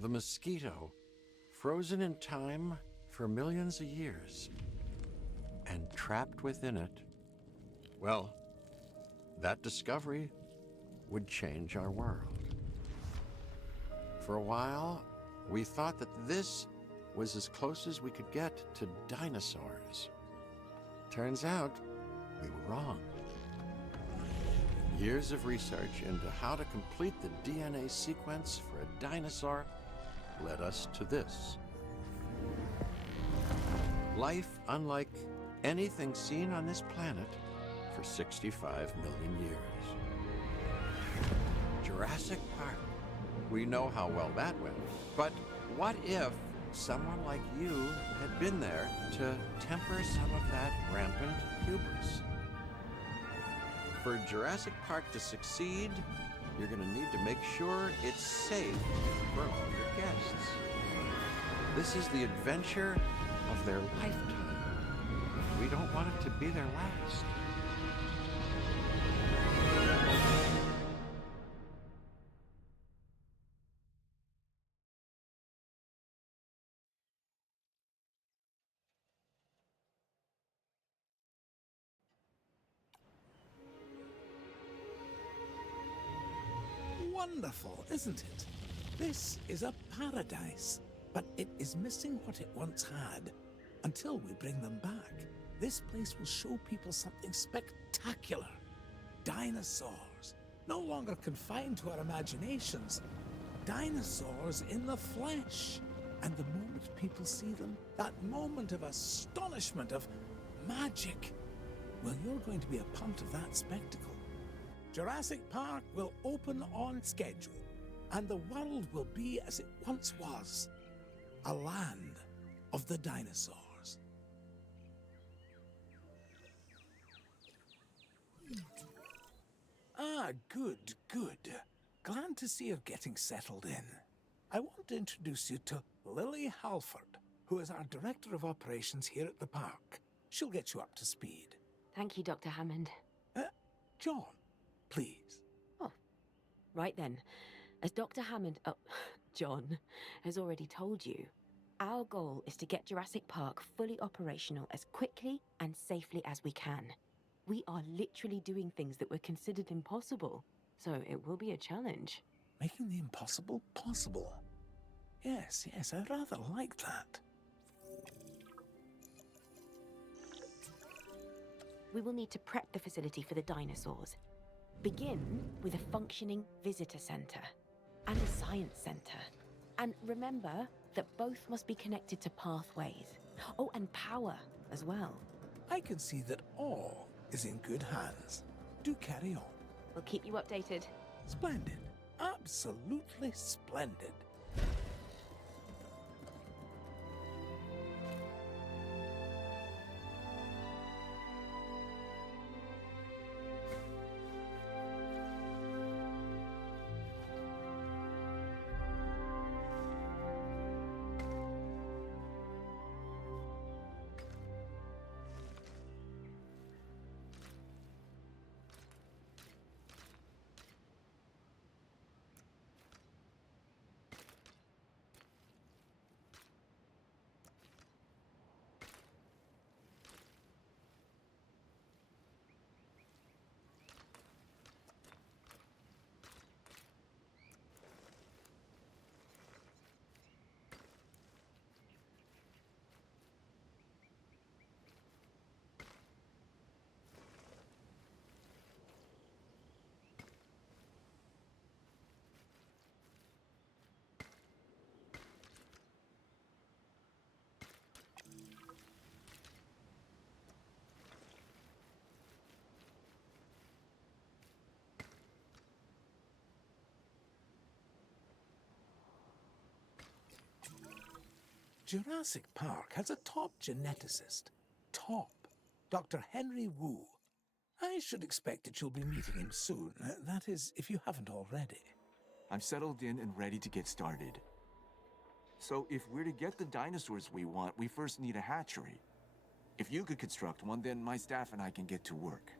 The mosquito, frozen in time for millions of years, and trapped within it, well, that discovery would change our world. For a while, we thought that this was as close as we could get to dinosaurs. Turns out, we were wrong. Years of research into how to complete the DNA sequence for a dinosaur led us to this. Life unlike anything seen on this planet for 65 million years. Jurassic Park. We know how well that went. But what if someone like you had been there to temper some of that rampant hubris? For Jurassic Park to succeed, you're going to need to make sure it's safe for all your guests. This is the adventure of their lifetime. We don't want it to be their last. Wonderful, isn't it? This is a paradise, but it is missing what it once had. Until we bring them back, this place will show people something spectacular. Dinosaurs, no longer confined to our imaginations. Dinosaurs in the flesh. And the moment people see them, that moment of astonishment, of magic, well, you're going to be a part of that spectacle. Jurassic Park will open on schedule, and the world will be as it once was, a land of the dinosaurs. Ah, good, good. Glad to see you're getting settled in. I want to introduce you to Lily Halford, who is our Director of Operations here at the park. She'll get you up to speed. Thank you, Dr. Hammond. John, please. Oh, right then. As Dr. Hammond, John, has already told you, our goal is to get Jurassic Park fully operational as quickly and safely as we can. We are literally doing things that were considered impossible, so it will be a challenge. Making the impossible possible. Yes, I rather like that. We will need to prep the facility for the dinosaurs. Begin with a functioning visitor center and a science center. And remember that both must be connected to pathways. Oh, and power as well. I can see that all is in good hands. Do carry on. We'll keep you updated. Splendid. Absolutely splendid. Jurassic Park has a top geneticist. Top. Dr. Henry Wu. I should expect that you'll be meeting him soon. That is, if you haven't already. I'm settled in and ready to get started. So if we're to get the dinosaurs we want, we first need a hatchery. If you could construct one, then my staff and I can get to work.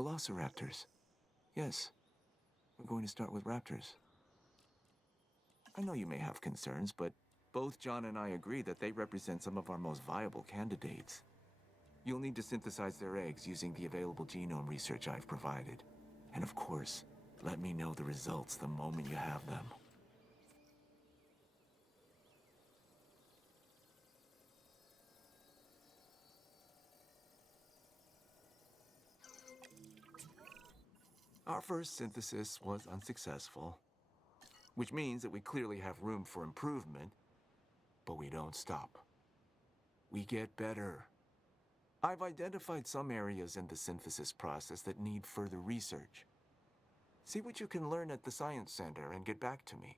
Velociraptors. Yes, we're going to start with raptors. I know you may have concerns, but both John and I agree that they represent some of our most viable candidates. You'll need to synthesize their eggs using the available genome research I've provided. And of course, let me know the results the moment you have them. Our first synthesis was unsuccessful, which means that we clearly have room for improvement, but we don't stop. We get better. I've identified some areas in the synthesis process that need further research. See what you can learn at the Science Center and get back to me.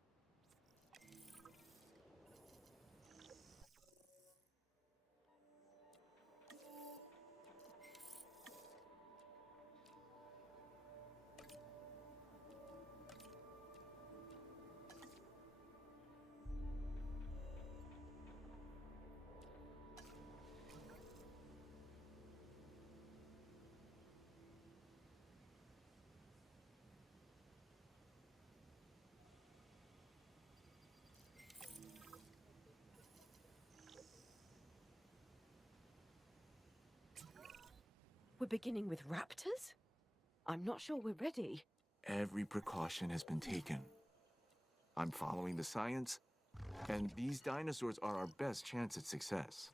We're beginning with raptors? I'm not sure we're ready. Every precaution has been taken. I'm following the science, and these dinosaurs are our best chance at success.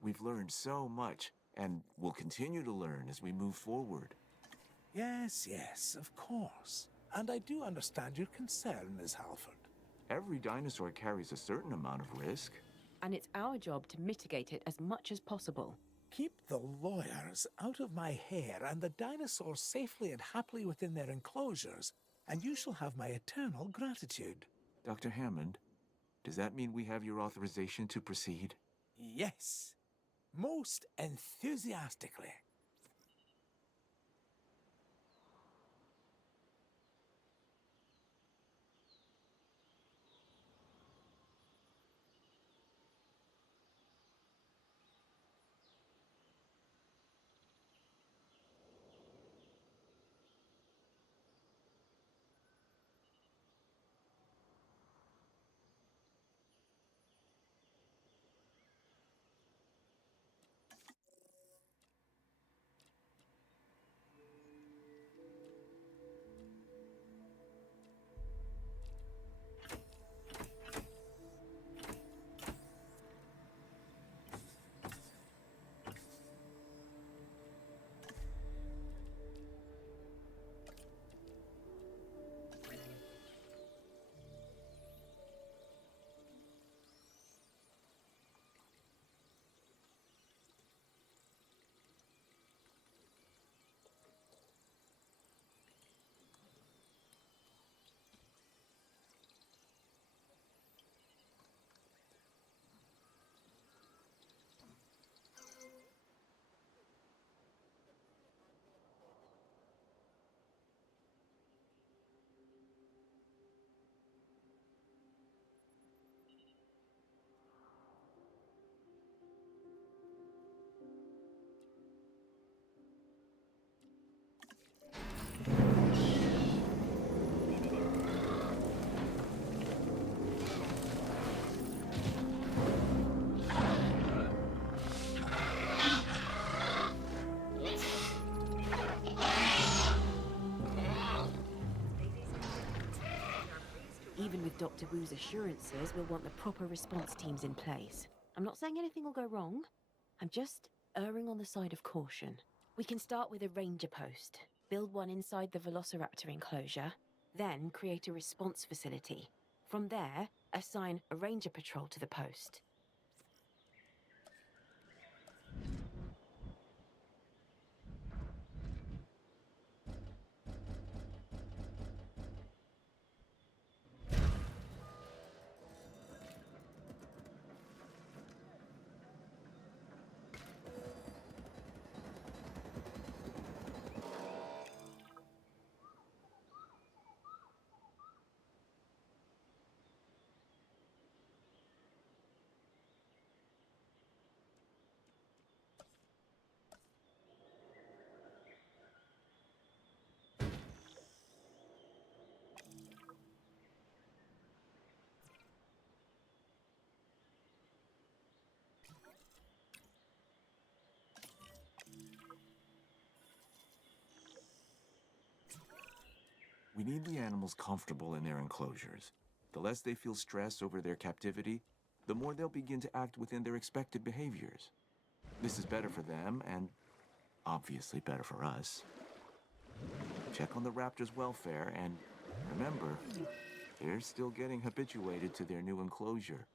We've learned so much, and we'll continue to learn as we move forward. Yes, yes, of course. And I do understand your concern, Miss Halford. Every dinosaur carries a certain amount of risk. And it's our job to mitigate it as much as possible. Keep the lawyers out of my hair and the dinosaurs safely and happily within their enclosures, and you shall have my eternal gratitude. Dr. Hammond, does that mean we have your authorization to proceed? Yes, most enthusiastically. Even with Dr. Wu's assurances, we'll want the proper response teams in place. I'm not saying anything will go wrong. I'm just erring on the side of caution. We can start with a ranger post, build one inside the Velociraptor enclosure, then create a response facility. From there, assign a ranger patrol to the post. We need the animals comfortable in their enclosures. The less they feel stress over their captivity, the more they'll begin to act within their expected behaviors. This is better for them and obviously better for us. Check on the raptors' welfare and remember, they're still getting habituated to their new enclosure.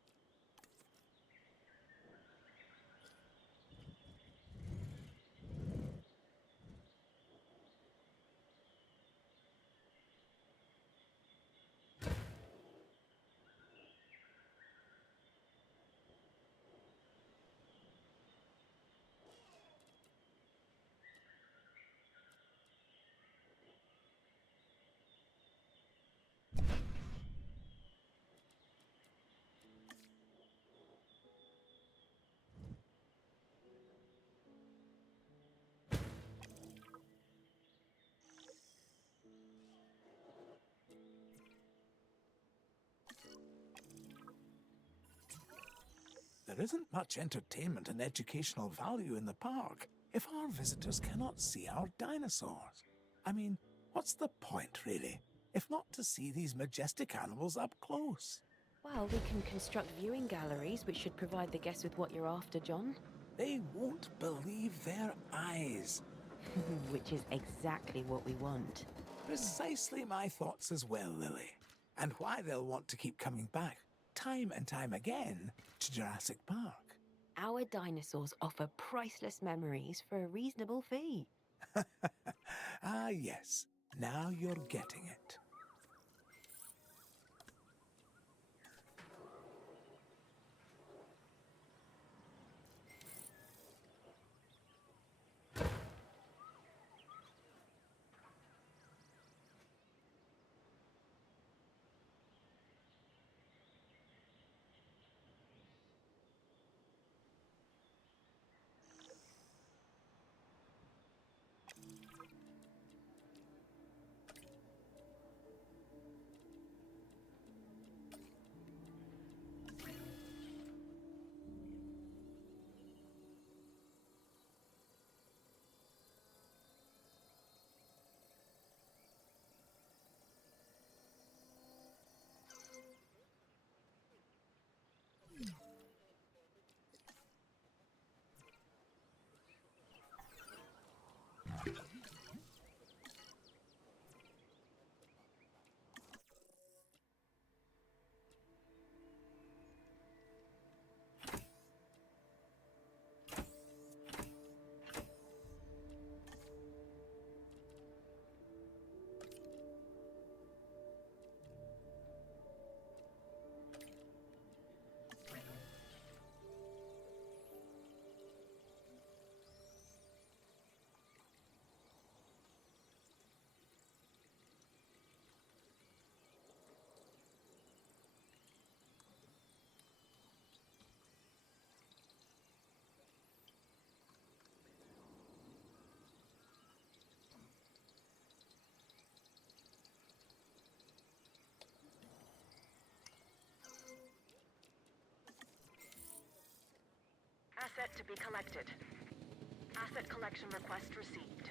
There isn't much entertainment and educational value in the park if our visitors cannot see our dinosaurs. I mean, what's the point, really, if not to see these majestic animals up close? Well, we can construct viewing galleries, which should provide the guests with what you're after, John. They won't believe their eyes. Which is exactly what we want. Precisely my thoughts as well, Lily. And why they'll want to keep coming back, time and time again, to Jurassic Park. Our dinosaurs offer priceless memories for a reasonable fee. Ah, yes. Now you're getting it. Asset to be collected. Asset collection request received.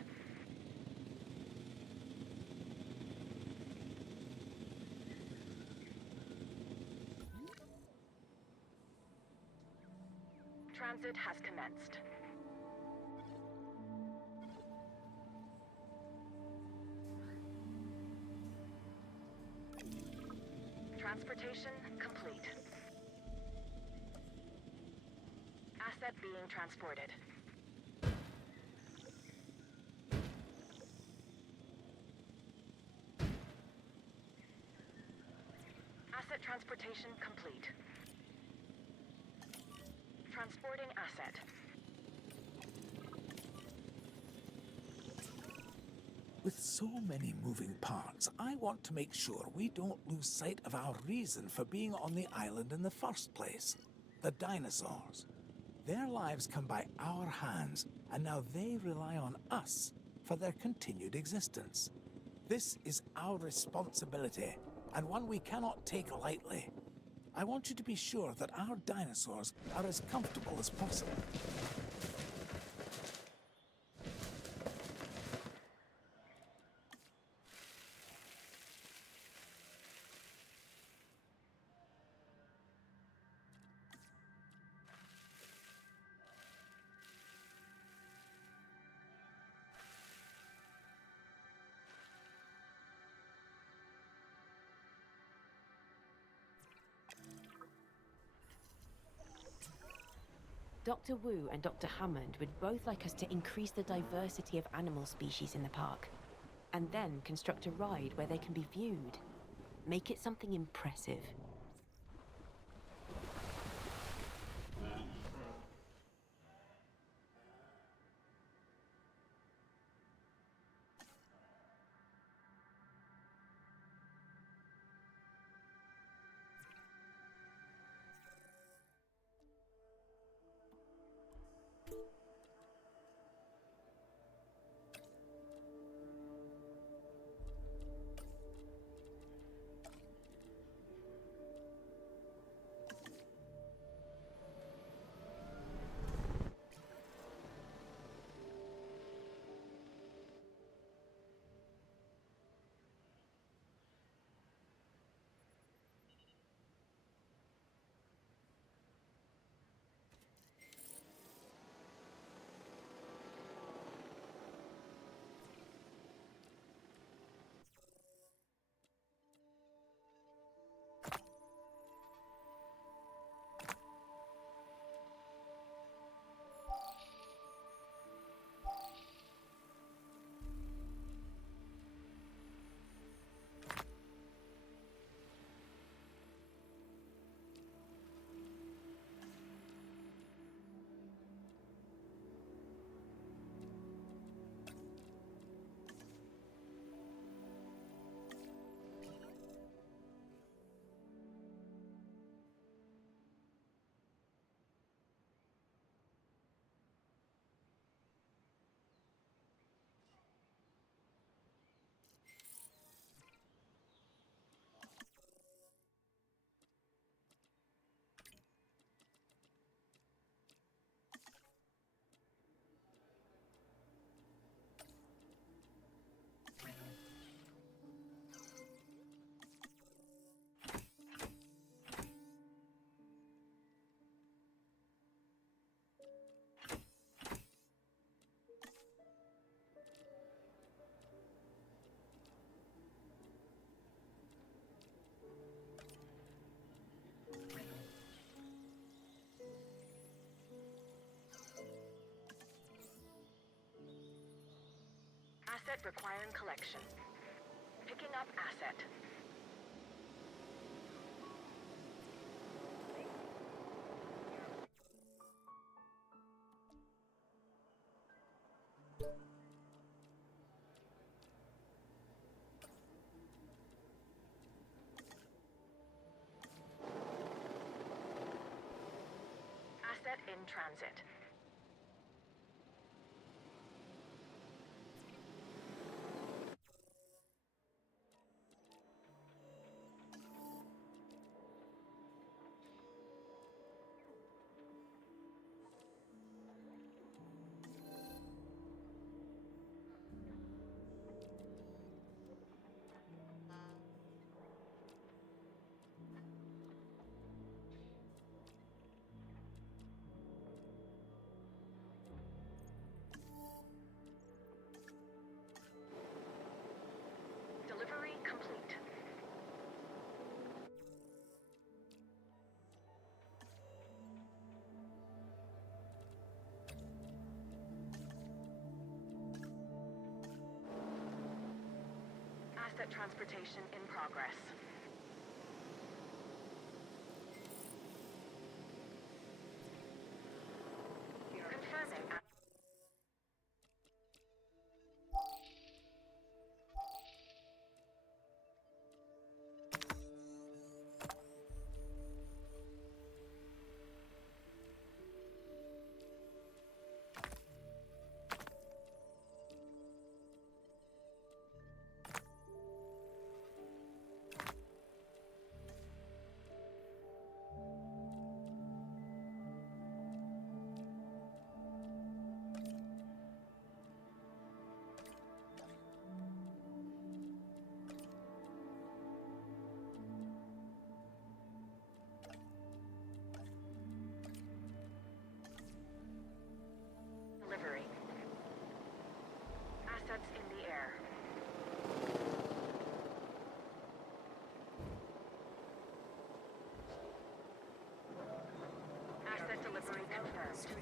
Transit has commenced. Transportation complete. Asset being transported. Asset transportation complete. Transporting asset. With so many moving parts, I want to make sure we don't lose sight of our reason for being on the island in the first place. The dinosaurs. Their lives come by our hands, and now they rely on us for their continued existence. This is our responsibility, and one we cannot take lightly. I want you to be sure that our dinosaurs are as comfortable as possible. Dr. Wu and Dr. Hammond would both like us to increase the diversity of animal species in the park, and then construct a ride where they can be viewed. Make it something impressive. Asset requiring collection. Picking up asset. Asset in transit. Delivery complete. Asset transportation in progress. Confirming. Delivery. Assets in the air. Asset delivery confirmed.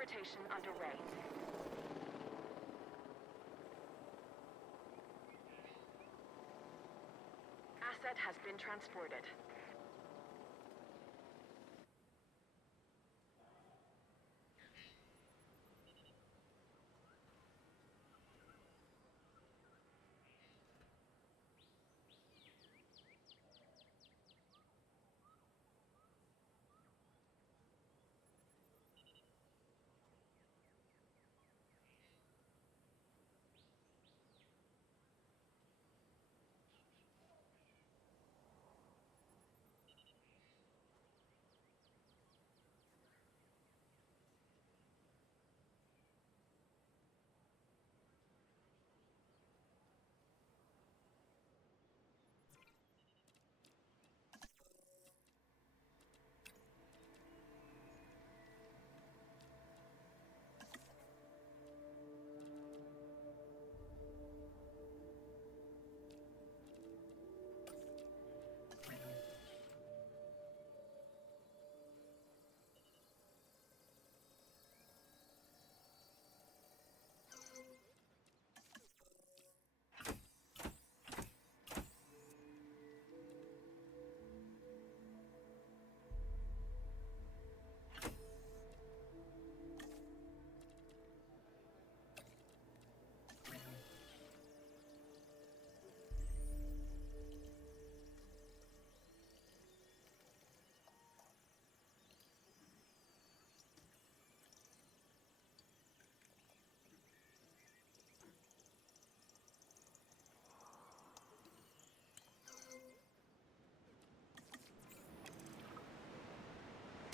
Transportation underway. Asset has been transported.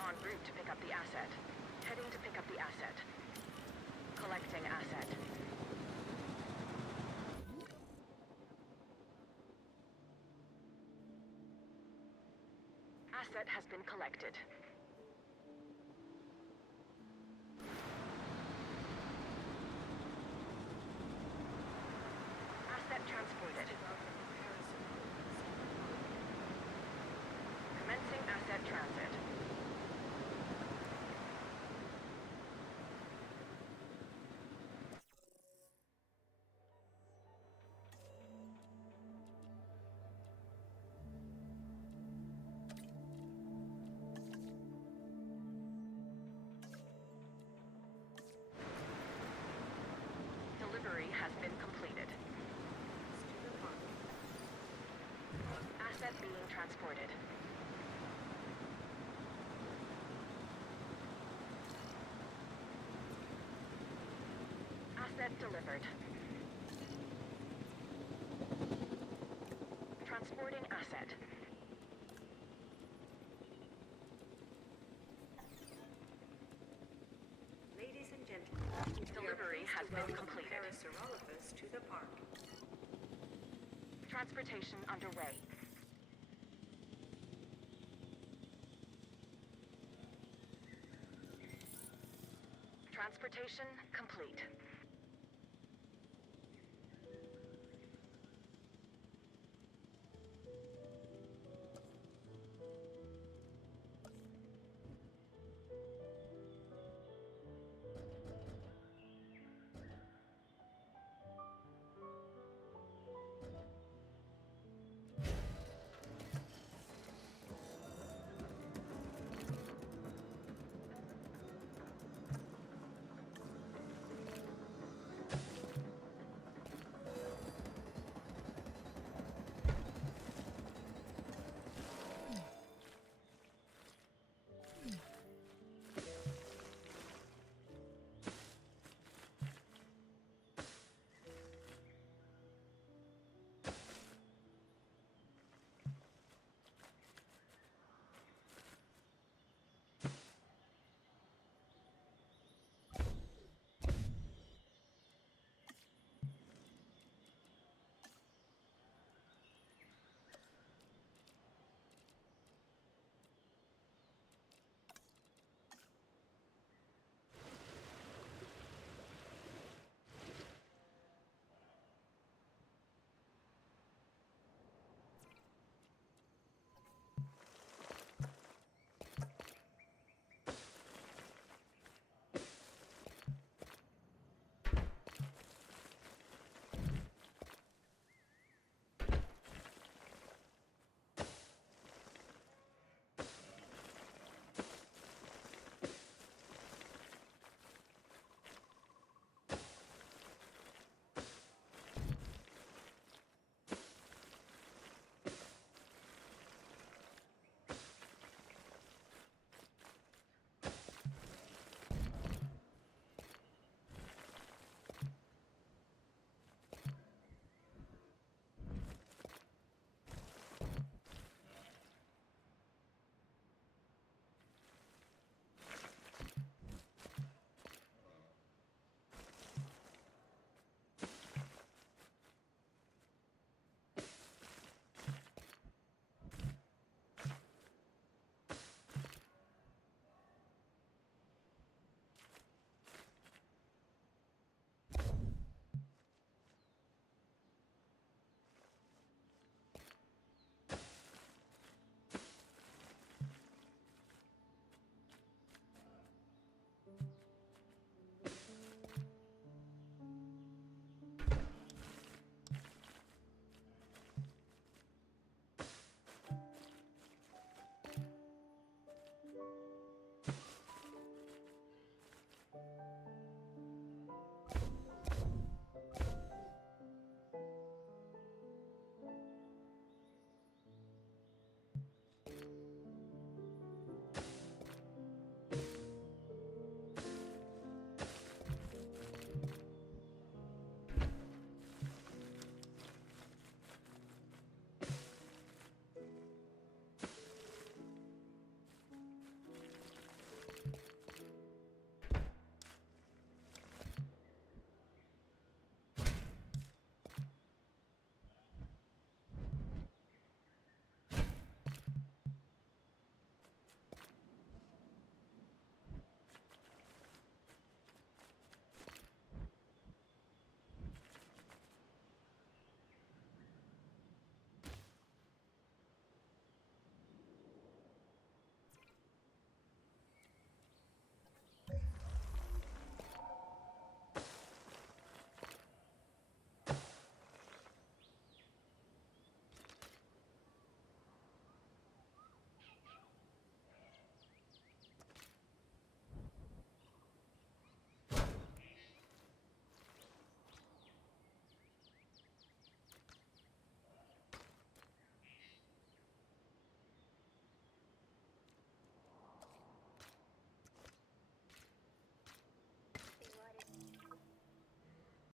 En route to pick up the asset. Heading to pick up the asset. Collecting asset. Asset has been collected. Asset transported. Commencing asset transit. Delivery has been completed. Asset being transported. Asset delivered. Transporting asset. Ladies and gentlemen, Delivery has been completed. Parasaurolophus to the park. Transportation underway. Transportation complete.